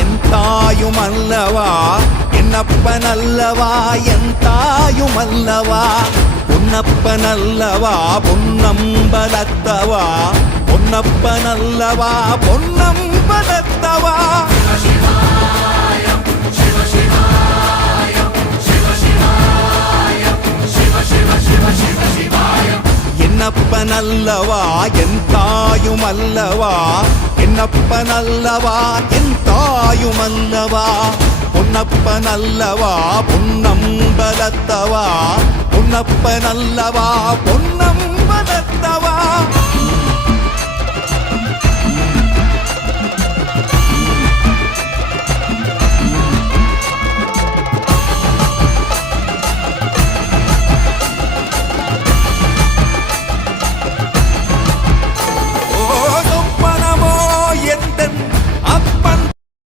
என் தாயும் அல்லவா என்னப்பன் அல்லவா என் தாயும் அல்லவா பொன்னப்பன் அல்லவா பொன்னம்பலத்தவா பொன்னப்பன் அல்லவா பொன்னம்பலத்தவா என்னப்பன் அல்லவா என் தாயும் அல்லவா என்னப்பன் அல்லவா என் தாயும் அல்லவா பொன்னப்பன் அல்லவா பொன்னம்பலத்தவா பொன்னப்பன் அல்லவா பொன்னம்